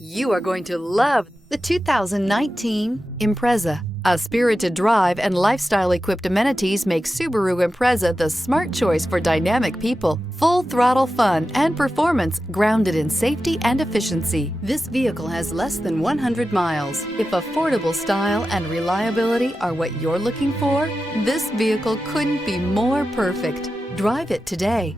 You are going to love the 2019 Impreza. A spirited drive and lifestyle-equipped amenities make Subaru Impreza the smart choice for dynamic people. Full-throttle fun and performance grounded in safety and efficiency. This vehicle has less than 100 miles. If affordable style and reliability are what you're looking for, this vehicle couldn't be more perfect. Drive it today.